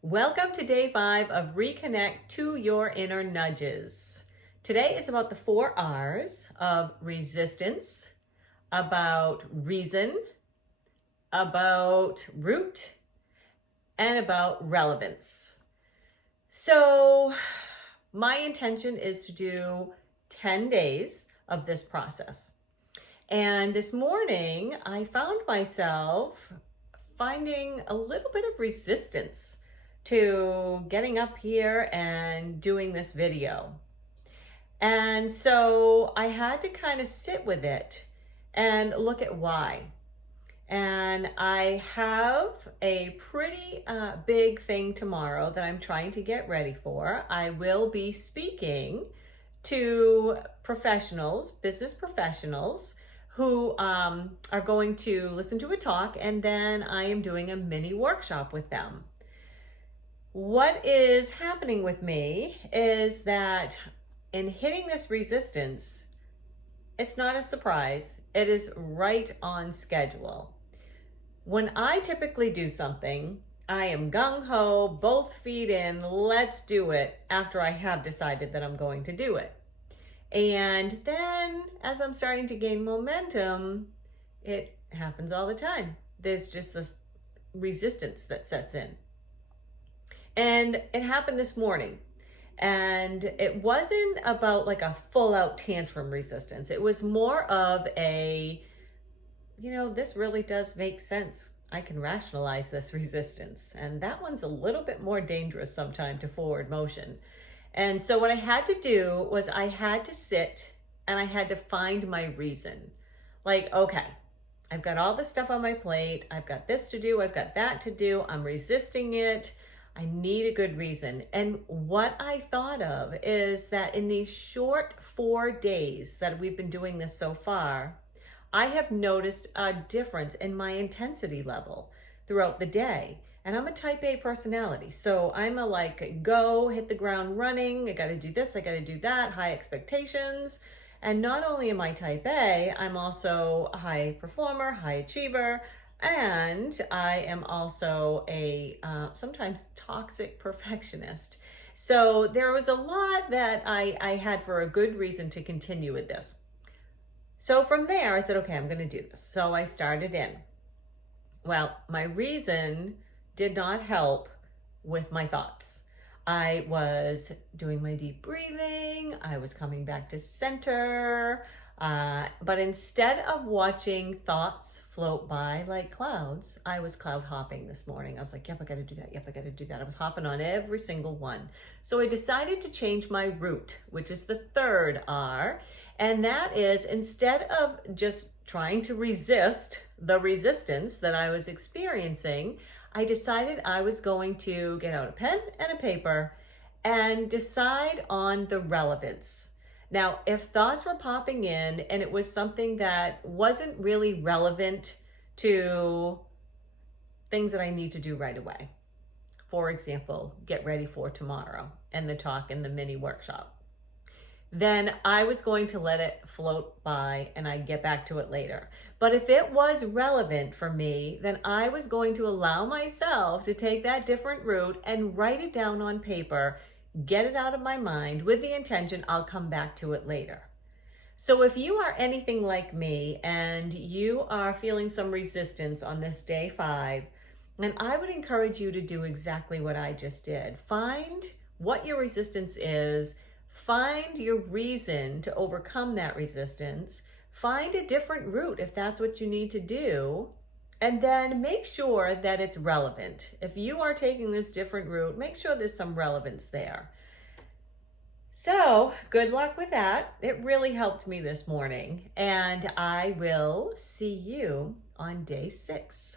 Welcome to day 5 of Reconnect to Your Inner Nudges. Today is about the 4 R's of resistance, about reason, about root, and about relevance. So my intention is to do 10 days of this process. And this morning I found myself finding a little bit of resistance to getting up here and doing this video. And so I had to kind of sit with it and look at why. And I have a pretty big thing tomorrow that I'm trying to get ready for. I will be speaking to professionals, business professionals, who are going to listen to a talk, and then I am doing a mini workshop with them. What is happening with me is that in hitting this resistance, it's not a surprise. It is right on schedule. When I typically do something, I am gung-ho, both feet in, let's do it, after I have decided that I'm going to do it. And then as I'm starting to gain momentum, it happens all the time. There's just this resistance that sets in. And it happened this morning. And it wasn't about like a full out tantrum resistance. It was more of a, this really does make sense. I can rationalize this resistance. And that one's a little bit more dangerous sometimes to forward motion. And so what I had to do was I had to sit and I had to find my reason. Like, okay, I've got all this stuff on my plate. I've got this to do. I've got that to do. I'm resisting it. I need a good reason. And what I thought of is that in these short 4 days that we've been doing this so far, I have noticed a difference in my intensity level throughout the day. And I'm a type A personality. So I'm a go, hit the ground running. I got to do this. I got to do that. High expectations. And not only am I type A, I'm also a high performer, high achiever. And I am also a sometimes toxic perfectionist. So there was a lot that I had for a good reason to continue with this. So from there, I said, okay, I'm going to do this. So I started in. Well, my reason did not help with my thoughts. I was doing my deep breathing. I was coming back to center. But instead of watching thoughts float by like clouds, I was cloud hopping this morning. I was like, yep, I got to do that. Yep, I got to do that. I was hopping on every single one. So I decided to change my route, which is the 3rd R. And that is, instead of just trying to resist the resistance that I was experiencing, I decided I was going to get out a pen and a paper and decide on the relevance. Now, if thoughts were popping in and it was something that wasn't really relevant to things that I need to do right away, for example, get ready for tomorrow and the talk and the mini workshop, then I was going to let it float by and I'd get back to it later. But if it was relevant for me, then I was going to allow myself to take that different route and write it down on paper, get it out of my mind with the intention I'll come back to it later. So if you are anything like me and you are feeling some resistance on this day 5, then I would encourage you to do exactly what I just did. Find what your resistance is, find your reason to overcome that resistance, find a different route if that's what you need to do, and then make sure that it's relevant. If you are taking this different route, make sure there's some relevance there. So good luck with that. It really helped me this morning, and I will see you on day 6.